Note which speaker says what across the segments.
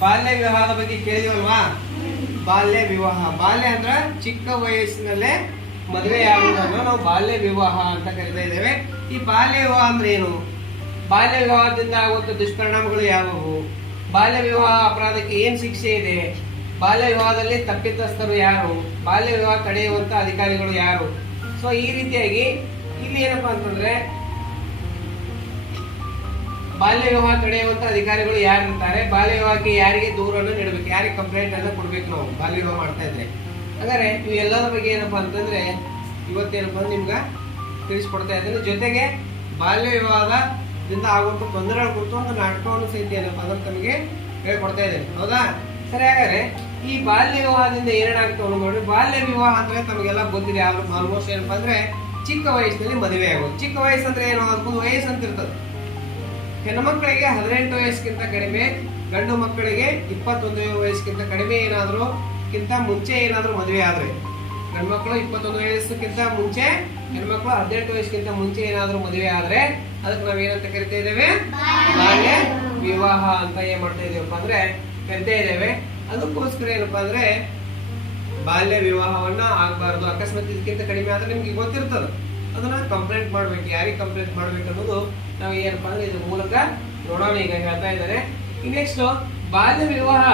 Speaker 1: ಬಾಲ್ಯ ವಿವಾಹದ ಬಗ್ಗೆ ಕೇಳಿದೀವಲ್ವಾ? ಬಾಲ್ಯ ವಿವಾಹ. ಬಾಲ್ಯ ಅಂದ್ರೆ ಚಿಕ್ಕ ವಯಸ್ಸಿನಲ್ಲೇ ಮದುವೆ ಆಗುವುದನ್ನು ನಾವು ಬಾಲ್ಯ ವಿವಾಹ ಅಂತ ಕರಿತಾ ಇದ್ದೇವೆ. ಈ ಬಾಲ್ಯ ವಿವಾಹ ಅಂದ್ರೆ ಏನು? ಬಾಲ್ಯ ವಿವಾಹದಿಂದ ಆಗುವಂತ ದುಷ್ಪರಿಣಾಮಗಳು ಯಾವುವು? ಬಾಲ್ಯ ವಿವಾಹ ಅಪರಾಧಕ್ಕೆ ಏನ್ ಶಿಕ್ಷೆ ಇದೆ? ಬಾಲ್ಯ ವಿವಾಹದಲ್ಲಿ ತಪ್ಪಿತಸ್ಥರು ಯಾರು? ಬಾಲ್ಯ ವಿವಾಹ ತಡೆಯುವಂತ ಅಧಿಕಾರಿಗಳು ಯಾರು? ಸೊ ಈ ರೀತಿಯಾಗಿ ಇಲ್ಲಿ ಏನಪ್ಪಾ ಅಂತಂದ್ರೆ ಬಾಲ್ಯ ವಿವಾಹ ತಡೆಯುವಂತ ಅಧಿಕಾರಿಗಳು ಯಾರು ಇರ್ತಾರೆ ಬಾಲ್ಯ ವಿವಾಹಕ್ಕೆ ಯಾರಿಗೆ ದೂರನ್ನು ನೀಡಬೇಕು? ಯಾರಿಗೆ ಕಂಪ್ಲೇಂಟ್ ಅನ್ನ ಕೊಡ್ಬೇಕು ನಾವು ಬಾಲ್ಯ ವಿವಾಹ ಮಾಡ್ತಾ ಇದ್ರೆ? ಹಾಗಾದ್ರೆ ಎಲ್ಲರ ಬಗ್ಗೆ ಏನಪ್ಪಾ ಅಂತಂದ್ರೆ ಇವತ್ತೇನಪ್ಪ ಅಂದ್ರೆ ನಿಮ್ಗ ತಿಳಿಸ್ಕೊಡ್ತಾ ಇದ್ದೇನೆ. ಜೊತೆಗೆ ಬಾಲ್ಯ ವಿವಾಹದಿಂದ ಆಗುವಂಥ ತೊಂದರೆಗಳ ಕುರಿತು ಒಂದು ನಾಟಕವನ್ನು ಸಹಿತ ಏನಪ್ಪ ಅಂದ್ರೆ ತಮಗೆ ಹೇಳ್ಕೊಡ್ತಾ ಇದ್ದೇನೆ. ಹೌದಾ? ಸರಿ, ಹಾಗಾದ್ರೆ ಈ ಬಾಲ್ಯ ವಿವಾಹದಿಂದ ಏನೇನಾಗ್ತವೆ ನೋಡಿ ಬಾಲ್ಯ ವಿವಾಹ ಅಂದ್ರೆ ತಮಗೆಲ್ಲ ಗೊತ್ತಿದೆ. ಆಲ್ಮೋಸ್ಟ್ ಏನಪ್ಪಾ ಅಂದ್ರೆ ಚಿಕ್ಕ ವಯಸ್ಸಿನಲ್ಲಿ ಮದುವೆ ಆಗೋದು ಚಿಕ್ಕ ವಯಸ್ಸು ಅಂದ್ರೆ ಏನು? ಅದಕ್ಕೊಂದು ವಯಸ್ಸು ಅಂತ ಇರ್ತದೆ ಹೆಣ್ಮಕ್ಳಿಗೆ ಹದಿನೆಂಟು ವಯಸ್ಸಿಗಿಂತ ಕಡಿಮೆ, ಗಂಡು ಮಕ್ಕಳಿಗೆ ಇಪ್ಪತ್ತೊಂದು ವಯಸ್ಸಿಗಿಂತ ಕಡಿಮೆ ಏನಾದರೂ ಕಿಂತ ಮುಂಚೆ ಏನಾದರೂ ಮದುವೆ ಆದರೆ. ಗಂಡು ಮಕ್ಕಳು ಇಪ್ಪತ್ತೊಂದು ವಯಸ್ಸಕ್ಕಿಂತ ಮುಂಚೆ, ಹೆಣ್ಮಕ್ಳು ಹದಿನೆಂಟು ವಯಸ್ಸಿಗಿಂತ ಮುಂಚೆ ಏನಾದರೂ ಮದುವೆ ಆದರೆ, ಅದಕ್ಕೆ ನಾವು ಏನಂತ ಕರಿತಾ ಇದ್ದೇವೆ? ಬಾಲ್ಯ ವಿವಾಹ ಅಂತ ಏನು ಮಾಡ್ತಾ ಇದ್ದೇವಪ್ಪ ಅಂದ್ರೆ ಕರಿತಾ ಇದ್ದೇವೆ. ಅದಕ್ಕೋಸ್ಕರ ಏನಪ್ಪಾ ಅಂದ್ರೆ ಬಾಲ್ಯ ವಿವಾಹವನ್ನ ಆಗಬಾರ್ದು. ಅಕಸ್ಮಾತ್ ಇದಕ್ಕಿಂತ ಕಡಿಮೆ ಆದ್ರೆ ನಿಮಗೆ ಗೊತ್ತಿರ್ತದ. ಅದನ್ನ ಕಂಪ್ಲೇಂಟ್ ಮಾಡ್ಬೇಕು, ಯಾರಿಗೆ ಕಂಪ್ಲೇಂಟ್ ಮಾಡ್ಬೇಕು ಅನ್ನೋದು ನಾವು ಏನಪ್ಪಾ ಅಂದ್ರೆ ಇದ್ರ ಮೂಲಕ ನೋಡೋಣ ಈಗ ಹೇಳ್ತಾ ಇದ್ದಾರೆ. ನೆಕ್ಸ್ಟ್ ಬಾಲ್ಯ ವಿವಾಹ,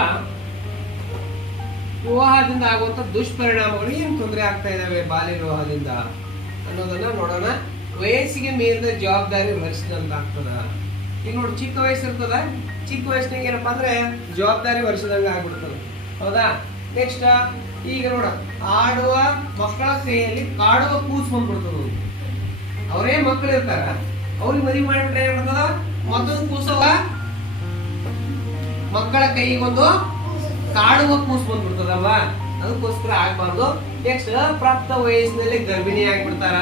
Speaker 1: ವಿವಾಹದಿಂದ ಆಗುವಂತ ದುಷ್ಪರಿಣಾಮಗಳು ಏನ್ ತೊಂದರೆ ಆಗ್ತಾ ಇದಾವೆ ಬಾಲ್ಯ ವಿವಾಹದಿಂದ ಅನ್ನೋದನ್ನ ನೋಡೋಣ. ವಯಸ್ಸಿಗೆ ಮೀರಿದ ಜವಾಬ್ದಾರಿ ವರ್ಷದಂತ ಆಗ್ತದ ಈಗ ನೋಡಿ, ಚಿಕ್ಕ ವಯಸ್ಸು ಇರ್ತದ ಚಿಕ್ಕ ವಯಸ್ಸಿನಾಗ ಏನಪ್ಪ ಅಂದ್ರೆ ಜವಾಬ್ದಾರಿ ವರ್ಷದಂಗ ಆಗ್ಬಿಡ್ತದೆ. ಹೌದಾ? ನೆಕ್ಸ್ಟ್ ಈಗ ನೋಡ, ಆಡುವ ಮಕ್ಕಳ ಕೈಯಲ್ಲಿ ಕಾಡುವ ಕೂಸು ಬಂದ್ಬಿಡ್ತದ. ಅವರೇ ಮಕ್ಕಳು ಇರ್ತಾರ. ಅವ್ರಿಗೆ ಮದುವೆ ಮಾಡಿಬಿಟ್ರೆ ಏನ್ ಬರ್ತದ ಮತ್ತೊಂದು ಕೂಸವ ಮಕ್ಕಳ ಕೈಗೊಂದು ಕಾಡುವ ಕೂಸು ಬಂದ್ಬಿಡ್ತದವ ಅದಕ್ಕೋಸ್ಕರ ಆಗ್ಬಾರ್ದು. ನೆಕ್ಸ್ಟ್ ಪ್ರಾಪ್ತ ವಯಸ್ಸಿನಲ್ಲಿ ಗರ್ಭಿಣಿ ಆಗ್ಬಿಡ್ತಾರ.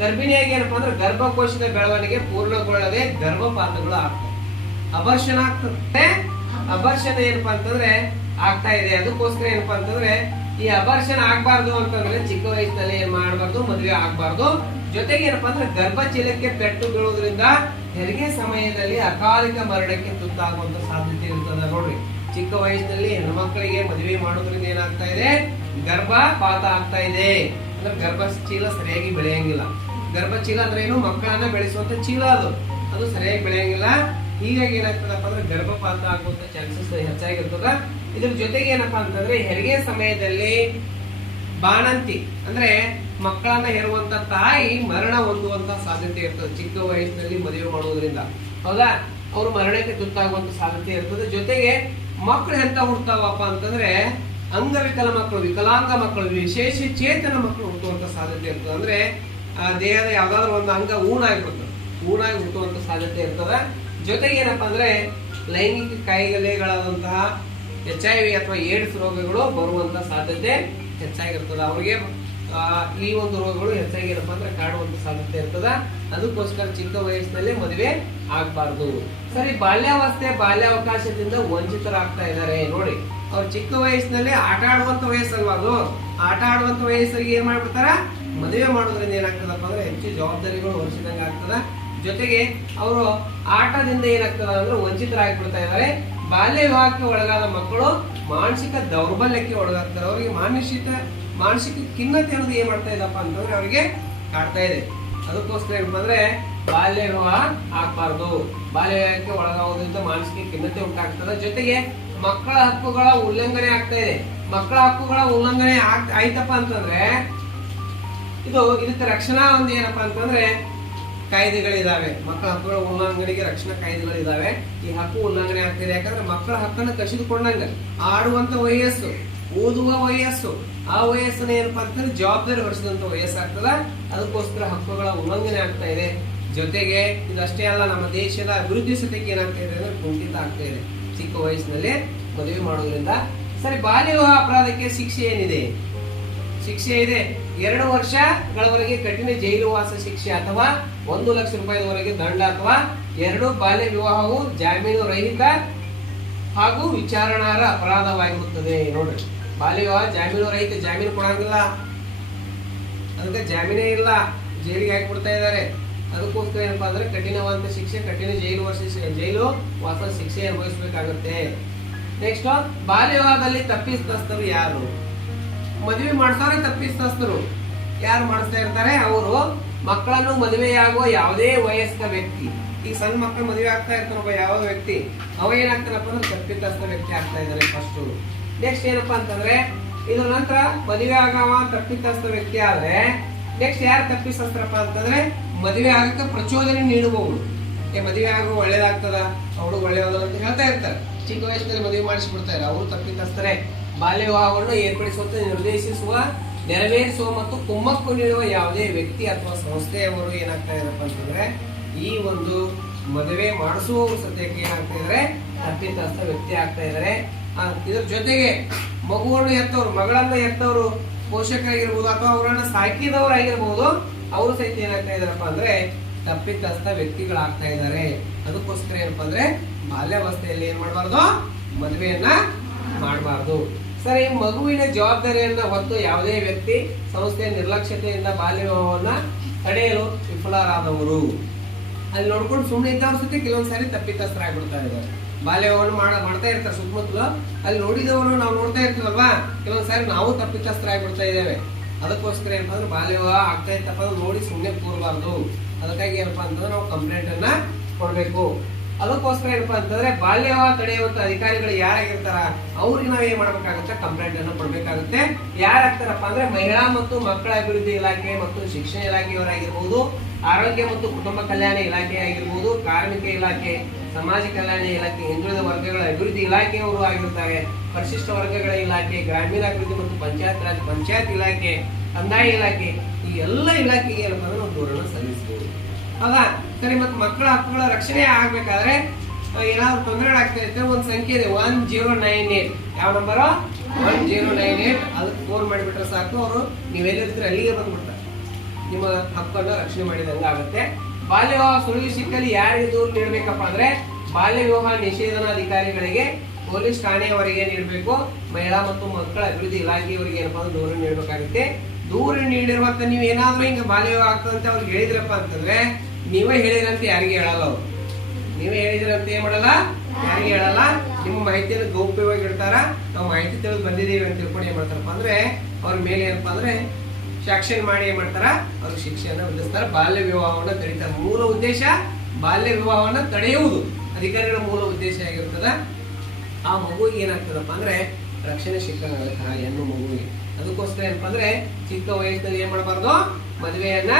Speaker 1: ಗರ್ಭಿಣಿಯಾಗಿ ಏನಪ್ಪಾ ಅಂದ್ರೆ ಗರ್ಭಕೋಶದ ಬೆಳವಣಿಗೆ ಪೂರ್ಣಗೊಳ್ಳದೆ ಗರ್ಭಪಾತಗಳು ಆಗ್ತವೆ. ಅಬರ್ಷಣ ಆಗ್ತದೆ. ಅಬರ್ಷಣ ಏನಪ್ಪಾ ಅಂತಂದ್ರೆ ಆಗ್ತಾ ಇದೆ. ಅದಕ್ಕೋಸ್ಕರ ಏನಪ್ಪಾ ಅಂತಂದ್ರೆ ಈ ಅಬರ್ಷಣ ಆಗ್ಬಾರ್ದು ಅಂತಂದ್ರೆ ಚಿಕ್ಕ ವಯಸ್ಸಿನಲ್ಲಿ ಏನ್ ಮಾಡಬಾರ್ದು, ಮದುವೆ ಆಗ್ಬಾರ್ದು. ಜೊತೆಗೆ ಏನಪ್ಪಾ ಅಂದ್ರೆ ಗರ್ಭಚೀಲಕ್ಕೆ ಪೆಟ್ಟು ಬೀಳೋದ್ರಿಂದ ಹೆರಿಗೆ ಸಮಯದಲ್ಲಿ ಅಕಾಲಿಕ ಮರಣಕ್ಕೆ ತುತ್ತಾಗುವಂತ ಸಾಧ್ಯತೆ ಇರ್ತದ ನೋಡ್ರಿ. ಚಿಕ್ಕ ವಯಸ್ಸಿನಲ್ಲಿ ಹೆಣ್ಮಕ್ಳಿಗೆ ಮದುವೆ ಮಾಡೋದ್ರಿಂದ ಏನಾಗ್ತಾ ಇದೆ? ಗರ್ಭಪಾತ ಆಗ್ತಾ ಇದೆ. ಅಂದ್ರೆ ಗರ್ಭ ಚೀಲ ಸರಿಯಾಗಿ ಬೆಳೆಯಂಗಿಲ್ಲ. ಗರ್ಭ ಚೀಲ ಅಂದ್ರೆ ಏನು? ಮಕ್ಕಳನ್ನ ಬೆಳೆಸುವಂತ ಚೀಲ ಅದು. ಅದು ಸರಿಯಾಗಿ ಬೆಳೆಯಂಗಿಲ್ಲ. ಹೀಗಾಗಿ ಏನಾಗ್ತದಪ್ಪ ಅಂದ್ರೆ ಗರ್ಭಪಾತ ಆಗುವಂತ ಚಾನ್ಸಸ್ ಹೆಚ್ಚಾಗಿರ್ತದ. ಇದ್ರ ಜೊತೆಗೆ ಏನಪ್ಪಾ ಅಂತಂದ್ರೆ ಹೆರಿಗೆ ಸಮಯದಲ್ಲಿ ಬಾಣಂತಿ. ಅಂದ್ರೆ ಮಕ್ಕಳನ್ನ ಹೆರುವಂತ ತಾಯಿ ಮರಣ ಹೊಂದುವಂತ ಸಾಧ್ಯತೆ ಇರ್ತದೆ. ಚಿಕ್ಕ ವಯಸ್ಸಿನಲ್ಲಿ ಮದುವೆ ಮಾಡುವುದರಿಂದ. ಹೌದಾ? ಅವರು ಮರಣಕ್ಕೆ ತುತ್ತಾಗುವಂತ ಸಾಧ್ಯತೆ ಇರ್ತದೆ. ಜೊತೆಗೆ ಮಕ್ಕಳು ಎಂತ ಹುಡ್ತಾವಪ್ಪ ಅಂತಂದ್ರೆ ಅಂಗವಿಕಲ ಮಕ್ಕಳು, ವಿಕಲಾಂಗ ಮಕ್ಕಳು, ವಿಶೇಷ ಚೇತನ ಮಕ್ಕಳು ಹುಟ್ಟುವಂತ ಸಾಧ್ಯತೆ ಇರ್ತದೆ. ಅಂದ್ರೆ, ಆ, ದೇಹದ ಯಾವ್ದಾದ್ರು ಒಂದು ಅಂಗ ಊನಾಗಿಬಿಡ್ತದೆ ಊಣಾಗಿ ಹುಟ್ಟುವಂತ ಸಾಧ್ಯತೆ ಇರ್ತದೆ. ಜೊತೆಗೆ ಏನಪ್ಪಾ ಅಂದ್ರೆ ಲೈಂಗಿಕ ಕಾಯಿಲೆಗಳಾದಂತಹ ಎಚ್ ಐ ವಿ ಅಥವಾ ಏಡ್ಸ್ ರೋಗಗಳು ಬರುವಂತ ಸಾಧ್ಯತೆ ಹೆಚ್ಚಾಗಿರ್ತದೆ. ಅವ್ರಿಗೆ ಈ ಒಂದು ರೋಗಗಳು ಹೆಚ್ಚಾಗಿರಪ್ಪ ಅಂದ್ರೆ ಕಾಡುವಂತ ಸಾಧ್ಯತೆ ಇರ್ತದ. ಅದಕ್ಕೋಸ್ಕರ ಚಿಕ್ಕ ವಯಸ್ಸಿನಲ್ಲಿ ಮದುವೆ ಆಗ್ಬಾರ್ದು. ಸರಿ, ಬಾಲ್ಯಾವಸ್ಥೆ, ಬಾಲ್ಯಾವಕಾಶದಿಂದ ವಂಚಿತರಾಗ್ತಾ ಇದ್ದಾರೆ. ನೋಡಿ, ಅವ್ರು ಚಿಕ್ಕ ವಯಸ್ಸಿನಲ್ಲಿ ಆಟ ಆಡುವಂತ ವಯಸ್ಸಲ್ವಾ ಅದು? ಆಟ ಆಡುವಂತ ವಯಸ್ಸಿಗೆ ಏನ್ ಮಾಡ್ಬಿಡ್ತಾರ? ಮದುವೆ ಮಾಡೋದ್ರಿಂದ ಏನಾಗ್ತದಪ್ಪ ಅಂದ್ರೆ ಹೆಚ್ಚು ಜವಾಬ್ದಾರಿಗಳು ಹೊರಿಸಿದಂಗ ಆಗ್ತದ ಜೊತೆಗೆ ಅವರು ಆಟದಿಂದ ಏನಾಗ್ತದ ಅಂದ್ರೆ ವಂಚಿತರಾಗಿಬಿಡ್ತಾ ಇದ್ದಾರೆ ಬಾಲ್ಯ ವಿವಾಹಕ್ಕೆ ಒಳಗಾದ ಮಕ್ಕಳು ಮಾನಸಿಕ ದೌರ್ಬಲ್ಯಕ್ಕೆ ಒಳಗಾಗ್ತಾರೆ. ಅವರಿಗೆ ಮಾನಸಿಕ ಮಾನಸಿಕ ಖಿನ್ನತೆ ಅನ್ನೋದು ಏನ್ ಮಾಡ್ತಾ ಇದಪ್ಪ ಅಂತಂದ್ರೆ ಅವರಿಗೆ ಕಾಡ್ತಾ ಇದೆ. ಅದಕ್ಕೋಸ್ಕರ ಏನಂದ್ರೆ ಬಾಲ್ಯ ವಿವಾಹ ಆಗ್ಬಾರ್ದು. ಬಾಲ್ಯ ವಿವಾಹಕ್ಕೆ ಒಳಗಾಗೋದ್ರಿಂದ ಮಾನಸಿಕ ಖಿನ್ನತೆ ಉಂಟಾಗ್ತದೆ. ಜೊತೆಗೆ ಮಕ್ಕಳ ಹಕ್ಕುಗಳ ಉಲ್ಲಂಘನೆ ಆಗ್ತಾ ಇದೆ. ಮಕ್ಕಳ ಹಕ್ಕುಗಳ ಉಲ್ಲಂಘನೆ ಆಯ್ತಪ್ಪ ಅಂತಂದ್ರೆ, ಇದು, ಇದಕ್ಕೆ ರಕ್ಷಣಾ ಒಂದು ಏನಪ್ಪಾ ಅಂತಂದ್ರೆ ಕಾಯ್ದೆಗಳಿದಾವೆ. ಮಕ್ಕಳ ಹಕ್ಕುಗಳ ಉಲ್ಲಂಘನೆಗೆ ರಕ್ಷಣಾ ಕಾಯ್ದೆಗಳಿದಾವೆ. ಈ ಹಕ್ಕು ಉಲ್ಲಂಘನೆ ಆಗ್ತಿದೆ. ಯಾಕಂದ್ರೆ ಮಕ್ಕಳ ಹಕ್ಕನ್ನು ಕಸಿದುಕೊಂಡಂಗ ಆಡುವಂತ ವಯಸ್ಸು, ಓದುವ ವಯಸ್ಸು, ಆ ವಯಸ್ಸನ್ನ ಏನಪ್ಪಾ ಅಂತಂದ್ರೆ ಜವಾಬ್ದಾರಿ ಹೊರಿಸಿದಂತ ವಯಸ್ಸಾಗ್ತದ. ಅದಕ್ಕೋಸ್ಕರ ಹಕ್ಕುಗಳ ಉಲ್ಲಂಘನೆ ಆಗ್ತಾ ಇದೆ. ಜೊತೆಗೆ ಇದಷ್ಟೇ ಅಲ್ಲ, ನಮ್ಮ ದೇಶದ ಅಭಿವೃದ್ಧಿ ಸತೆಗೆ ಏನಾಗ್ತಾ ಇದೆ ಅಂದ್ರೆ ಕುಂಠಿತ ಆಗ್ತಾ ಇದೆ. ಚಿಕ್ಕ ವಯಸ್ಸಿನಲ್ಲಿ ಮದುವೆ ಮಾಡೋದ್ರಿಂದ ಸರಿ ಬಾಲ್ಯ ವಿವಾಹ ಅಪರಾಧಕ್ಕೆ ಶಿಕ್ಷೆ ಏನಿದೆ? ಶಿಕ್ಷೆ ಇದೆ. ಎರಡು ವರ್ಷಗಳವರೆಗೆ ಕಠಿಣ ಜೈಲುವಾಸ ಶಿಕ್ಷೆ ಅಥವಾ ಒಂದು ಲಕ್ಷ ರೂಪಾಯಿವರೆಗೆ ದಂಡ ಅಥವಾ ಎರಡು ಬಾಲ್ಯ ವಿವಾಹವು ಜಾಮೀನು ರಹಿತ ಹಾಗೂ ವಿಚಾರಣಾರ ಅಪರಾಧವಾಗಿರುತ್ತದೆ. ನೋಡ್ರಿ, ಬಾಲ್ಯ ವಿವಾಹ ಜಾಮೀನು ರಹಿತ ಜಾಮೀನು ಕೊಡಂಗಿಲ್ಲ. ಅದಕ್ಕೆ ಜಾಮೀನೇ ಇಲ್ಲ. ಜೈಲಿಗೆ ಹಾಕಿಬಿಡ್ತಾ ಇದ್ದಾರೆ? ಅದಕ್ಕೋಸ್ಕರ ಏನಪ್ಪಾ ಅಂದ್ರೆ ಕಠಿಣವಾದ ಶಿಕ್ಷೆ, ಕಠಿಣ ಜೈಲು ವರ್ಷ ಜೈಲು ವಾಸ ಶಿಕ್ಷೆ ಅನುಭವಿಸಬೇಕಾಗುತ್ತೆ. ನೆಕ್ಸ್ಟ್ ಬಾಲ್ಯ ವಿವಾಹದಲ್ಲಿ ತಪ್ಪಿತಸ್ಥರು ಯಾರು? ಮದುವೆ ಮಾಡಿಸೋರೆ ತಪ್ಪಿತಸ್ಥರು. ಯಾರು ಮಾಡಿಸ್ತಾ ಇರ್ತಾರೆ? ಅವರು. ಮಕ್ಕಳನ್ನು ಮದುವೆಯಾಗುವ ಯಾವುದೇ ವಯಸ್ಕ ವ್ಯಕ್ತಿ. ಈ ಸಣ್ಣ ಮಕ್ಕಳು ಮದುವೆ ಆಗ್ತಾ ಇರ್ತಾರೆ ಯಾವ ವ್ಯಕ್ತಿ? ಅವ ಏನಾಗ್ತಾನಪ್ಪ ಅಂದ್ರೆ ತಪ್ಪಿತಸ್ಥ ವ್ಯಕ್ತಿ ಆಗ್ತಾ ಇದ್ದಾರೆ ಫಸ್ಟ್ ನೆಕ್ಸ್ಟ್ ಏನಪ್ಪಾ ಅಂತಂದ್ರೆ, ಇದ್ರ ನಂತರ ಮದುವೆ ಆಗವ ತಪ್ಪಿತಸ್ಥ ವ್ಯಕ್ತಿ ಆದ್ರೆ ನೆಕ್ಸ್ಟ್ ಯಾರು ತಪ್ಪಿತಸ್ಥರಪ್ಪ ಅಂತಂದ್ರೆ, ಮದುವೆ ಆಗಕ್ಕೆ ಪ್ರಚೋದನೆ ನೀಡುವವರು ಏ, ಮದುವೆ ಆಗೋ ಒಳ್ಳೇದಾಗ್ತದ? ಅವಳು ಒಳ್ಳೆಯದ ಅಂತ ಹೇಳ್ತಾ ಇರ್ತಾರೆ. ಚಿಕ್ಕ ವಯಸ್ಸಿನಲ್ಲಿ ಮದುವೆ ಮಾಡಿಸ್ಬಿಡ್ತಾರೆ ಅವರು ತಪ್ಪಿತಸ್ಥರೇ. ಬಾಲ್ಯ ವಿವಾಹವನ್ನು ಏರ್ಪಡಿಸುವಂತೆ ನಿರ್ದೇಶಿಸುವ, ನೆರವೇರಿಸುವ ಮತ್ತು ಕುಮ್ಮಕ್ಕು ನೀಡುವ ಯಾವುದೇ ವ್ಯಕ್ತಿ ಅಥವಾ ಸಂಸ್ಥೆಯವರು ಏನಾಗ್ತಾ ಇದಾರಪ್ಪ ಅಂತಂದ್ರೆ, ಈ ಒಂದು ಮದುವೆ ಮಾಡಿಸುವವರು ಸದ್ಯಕ್ಕೆ ಏನಾಗ್ತಾ ಇದಾರೆ ತಪ್ಪಿತಸ್ಥ ವ್ಯಕ್ತಿ ಆಗ್ತಾ ಇದಾರೆ ಇದ್ರ ಜೊತೆಗೆ ಮಗುವನ್ನು ಎತ್ತವರು ಮಗಳನ್ನ ಎತ್ತವರು ಪೋಷಕರಾಗಿರ್ಬೋದು ಅಥವಾ ಅವರನ್ನ ಸಾಕಿದವರಾಗಿರ್ಬೋದು, ಅವರು ಸಹಿತ ಏನಾಗ್ತಾ ಇದಾರಪ್ಪ ಅಂದ್ರೆ ತಪ್ಪಿತಸ್ಥ ವ್ಯಕ್ತಿಗಳಾಗ್ತಾ ಇದ್ದಾರೆ. ಅದಕ್ಕೋಸ್ಕರ ಏನಪ್ಪ ಅಂದ್ರೆ ಬಾಲ್ಯಾವಸ್ಥೆಯಲ್ಲಿ ಏನ್ ಮಾಡಬಾರ್ದು? ಮದುವೆಯನ್ನ ಮಾಡಬಾರ್ದು. ಸರಿ ಮಗುವಿನ ಜವಾಬ್ದಾರಿಯನ್ನ ಹೊತ್ತು ಯಾವುದೇ ವ್ಯಕ್ತಿ ಸಂಸ್ಥೆಯ ನಿರ್ಲಕ್ಷ್ಯತೆಯಿಂದ ಬಾಲ್ಯ ವಿವಾಹವನ್ನ ತಡೆಯಲು ವಿಫಲರಾದವರು. ಅಲ್ಲಿ ನೋಡ್ಕೊಂಡು ಸುಮ್ಮನೆ ಇದ್ದವ್ರ ಸತಿ ಕೆಲವೊಂದ್ಸರಿ ತಪ್ಪಿತಸ್ಥರಾಗ್ಬಿಡ್ತಾ ಇದ್ದಾರೆ ಬಾಲ್ಯ ವಿವಾಹವನ್ನು ಮಾಡ, ಮಾಡ್ತಾ ಇರ್ತಾರೆ ಸುತ್ತಮುತ್ತಲು. ಅಲ್ಲಿ ನೋಡಿದವರು ನಾವು ನೋಡ್ತಾ ಇರ್ತೀವಲ್ವಾ? ಕೆಲವೊಂದ್ಸರಿ ನಾವು ತಪ್ಪಿತಸ್ಥರಾಗ್ಬಿಡ್ತಾ ಇದ್ದೇವೆ ಅದಕ್ಕೋಸ್ಕರ ಏನಪ್ಪ ಅಂದ್ರೆ ಬಾಲ್ಯ ವಿವಾಹ ಆಗ್ತಾ ಇತ್ತಪ್ಪ ನೋಡಿ ಸುಮ್ಮನೆ ಕೂರಬಾರ್ದು. ಅದಕ್ಕಾಗಿ ಏನಪ್ಪಾ ಅಂತಂದ್ರೆ ನಾವು ಕಂಪ್ಲೇಂಟ್ ಕೊಡಬೇಕು ಕೊಡ್ಬೇಕು. ಅದಕ್ಕೋಸ್ಕರ ಏನಪ್ಪ ಅಂತಂದ್ರೆ ಬಾಲ್ಯ ವಿವಾಹ ತಡೆಯುವಂತ ಅಧಿಕಾರಿಗಳು ಯಾರಾಗಿರ್ತಾರ, ಅವ್ರಿಗೆ ನಾವ್ ಏನ್ ಮಾಡ್ಬೇಕಾಗುತ್ತೆ ಕಂಪ್ಲೇಂಟ್ ಅನ್ನು ಕೊಡ್ಬೇಕಾಗುತ್ತೆ. ಯಾರಾಗ್ತಾರಪ್ಪ ಅಂದ್ರೆ ಮಹಿಳಾ ಮತ್ತು ಮಕ್ಕಳ ಅಭಿವೃದ್ಧಿ ಇಲಾಖೆ ಮತ್ತು ಶಿಕ್ಷಣ ಇಲಾಖೆಯವರಾಗಿರ್ಬೋದು, ಆರೋಗ್ಯ ಮತ್ತು ಕುಟುಂಬ ಕಲ್ಯಾಣ ಇಲಾಖೆ ಆಗಿರ್ಬೋದು, ಕಾರ್ಮಿಕ ಇಲಾಖೆ, ಸಮಾಜ ಕಲ್ಯಾಣ ಇಲಾಖೆ, ಹಿಂದುಳಿದ ವರ್ಗಗಳ ಅಭಿವೃದ್ಧಿ ಇಲಾಖೆಯವರು ಆಗಿರ್ತಾರೆ. ಪರಿಶಿಷ್ಟ ವರ್ಗಗಳ ಇಲಾಖೆ, ಗ್ರಾಮೀಣಾಭಿವೃದ್ಧಿ ಮತ್ತು ಪಂಚಾಯತ್ ರಾಜ್, ಪಂಚಾಯತ್ ಇಲಾಖೆ, ಕಂದಾಯ ಇಲಾಖೆ, ಈ ಎಲ್ಲ ಇಲಾಖೆಗೆ ಏನಪ್ಪ ಅಂದ್ರೆ ನಾವು ದೂರನ್ನು ಸಲ್ಲಿಸಬಹುದು ಹೌದಾ ಸರಿ, ಮತ್ತೆ ಮಕ್ಕಳ ಹಕ್ಕುಗಳ ರಕ್ಷಣೆ ಆಗ್ಬೇಕಾದ್ರೆ ಏನಾದ್ರು ತೊಂದರೆ ಆಗ್ತಾ ಇದ್ರೆ ಒಂದು ಸಂಖ್ಯೆ ಇದೆ. ಒನ್ ಜೀರೋ ನೈನ್ ಏಟ್ ಯಾವ number one zero nine eight ಅದಕ್ಕೆ ಫೋನ್ ಮಾಡಿಬಿಟ್ರೆ ಸಾಕು. ಅವರು ನೀವೆಲ್ಲಿರ್ತೀರ ಅಲ್ಲಿಗೆ ಬಂದ್ಬಿಡ್ತಾರೆ. ನಿಮ್ಮ ಹಕ್ಕನ್ನು ರಕ್ಷಣೆ ಮಾಡಿದಂಗೆ ಆಗುತ್ತೆ. ಬಾಲ್ಯ ವಿವಾಹ ಸುಳಿವು ಸಿಕ್ಕಲ್ಲಿ ಯಾರಿಗೆ ದೂರು ನೀಡಬೇಕಪ್ಪ ಅಂದ್ರೆ, ಬಾಲ್ಯ ವಿವಾಹ ನಿಷೇಧನ ಅಧಿಕಾರಿಗಳಿಗೆ ಪೊಲೀಸ್ ಠಾಣೆಯವರಿಗೆ ನೀಡಬೇಕು. ಮಹಿಳಾ ಮತ್ತು ಮಕ್ಕಳ ಅಭಿವೃದ್ಧಿ ಇಲಾಖೆಯವರಿಗೆ ಏನಪ್ಪಾ ದೂರು ನೀಡಬೇಕಾಗುತ್ತೆ. ದೂರು ನೀಡಿರುವಂತ ನೀವು ಏನಾದ್ರೂ ಹಿಂಗ ಬಾಲ್ಯ ವಿವಾಹ ಆಗ್ತದಂತ ಅವ್ರಿಗೆ ಹೇಳಿದ್ರಪ್ಪ ಅಂತಂದ್ರೆ ನೀವೇ ಹೇಳಿದ್ರಂತ ಯಾರಿಗೆ ಹೇಳಲ್ಲ ಅವ್ರು. ನೀವೇ ಹೇಳಿದ್ರಂತ ಏನ್ ಮಾಡಲ್ಲ? ಯಾರಿಗೆ ಹೇಳಲ್ಲ? ನಿಮ್ಮ ಮಾಹಿತಿಯನ್ನು ಗೌಪ್ಯವಾಗಿ ಇಡ್ತಾರ? ನಾವು ಮಾಹಿತಿ ತಿಳಿದು ಬಂದಿದ್ದೀವಿ ಅಂತ ತಿಳ್ಕೊಂಡು ಏನ್ ಮಾಡ್ತಾರಪ್ಪ ಅಂದ್ರೆ, ಅವ್ರ ಮೇಲೆ ಏನಪ್ಪಾ ಅಂದ್ರೆ ಶಾಕ್ಷನ್ ಮಾಡಿ ಏನ್ ಮಾಡ್ತಾರ? ಅವ್ರ ಶಿಕ್ಷೆಯನ್ನ ವಿಧಿಸ್ತಾರ. ಬಾಲ್ಯ ವಿವಾಹವನ್ನ ತಡೀತಾರೆ. ಮೂಲ ಉದ್ದೇಶ ಬಾಲ್ಯ ವಿವಾಹವನ್ನ ತಡೆಯುವುದು. ಅಧಿಕಾರಿಗಳ ಮೂಲ ಉದ್ದೇಶ ಆಗಿರ್ತದ ಆ ಮಗುವಿಗೆ ಏನಾಗ್ತದಪ್ಪ ಅಂದ್ರೆ ರಕ್ಷಣೆ ಶಿಕ್ಷಣ ಹೆಣ್ಣು ಮಗುವಿಗೆ. ಅದಕ್ಕೋಸ್ಕರ ಏನಪ್ಪ ಅಂದ್ರೆ ಚಿಕ್ಕ ವಯಸ್ಸಿನಲ್ಲಿ ಏನ್ ಮಾಡಬಾರ್ದು? ಮದುವೆಯನ್ನ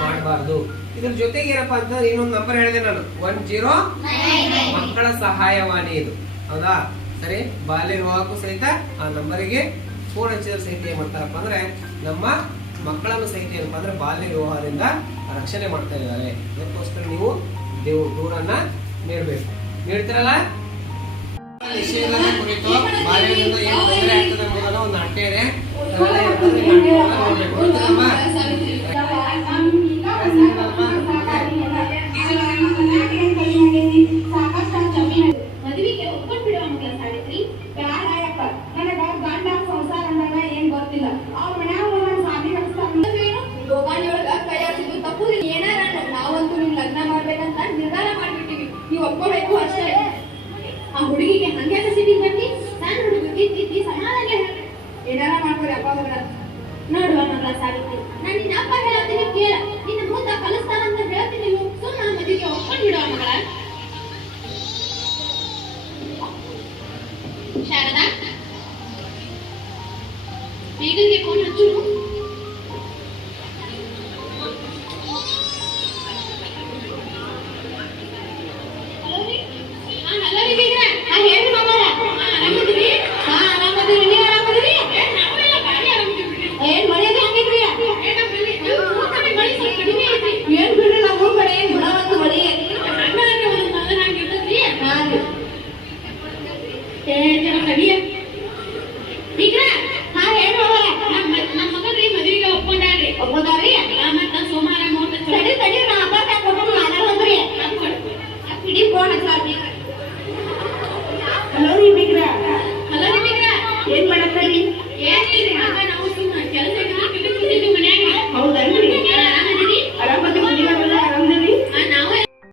Speaker 1: ಮಾಡಬಾರ್ದು. ಇದ್ರ ಜೊತೆಗೆ ಏನಪ್ಪಾ ಅಂತಂದ್ರೆ ಇನ್ನೊಂದು ನಂಬರ್ ಹೇಳಿದೆ ನಾನು. ಒನ್ ಜೀರೋ ಮಕ್ಕಳ ಸಹಾಯವಾಣಿ ಇದು. ಹೌದಾ? ಸರಿ? ಬಾಲ್ಯ ವಿವಾಹಕ್ಕೂ ಸಹಿತ ಆ ನಂಬರಿಗೆ ಫೋನ್ ಹಚ್ಚಿದ್ರೆ ಸಹಿತ ಏನ್ ಮಾಡ್ತಾರಪ್ಪ ಅಂದ್ರೆ ನಮ್ಮ ಮಕ್ಕಳನ್ನು ಸಹಿತ ಏನಪ್ಪಾ ಅಂದ್ರೆ ಬಾಲ್ಯ ವಿವಾಹದಿಂದ ರಕ್ಷಣೆ ಮಾಡ್ತಾ ಇದ್ದಾರೆ. ಅದಕ್ಕೋಸ್ಕರ ನೀವು ದೇವ್ ದೂರನ್ನ ನೀಡಬೇಕು. ನೀಡ್ತೀರಲ್ಲ? ಕುರಿತು ಬಾಲ್ಯದಿಂದ ಏನು ತೊಂದರೆ ಆಗ್ತದೆ ಒಂದು ಅಟ್ಟೆ ಇದೆ
Speaker 2: ಆ ಹುಡುಗಿಗೆ ಹಂಗೆ ಸಿಟಿ ಬಂದಿ ನಾನು ಹುಡುಗಿ ತಿದ್ದಿ ಸಮಾಧಾನ ಏನಾರ ಮಾಡ್ಕೊಡಿ ಅಪ್ಪ ಮಗಳ ನೋಡುವ ಮಗಳ ಸಾವಿತ್ರಿ ನಾನು ನಿನ್ನ ಅಪ್ಪ ಹೇಳತ್ತೀನಿ ಕೇಳ. ನಿನ್ನ ಮೂತ ಕಲಿಸ್ತಾನ ಅಂತ ಹೇಳ್ತೀನಿ ಸುಮ್ಮನೆ ಮದುವೆಗೆ ಒಪ್ಕೊಂಡ್ ಬಿಡುವ ಮಗಳ. ಶಾರದಾ? ಬೇಗನೆ ಫೋನ್ ಹಚ್ಚು.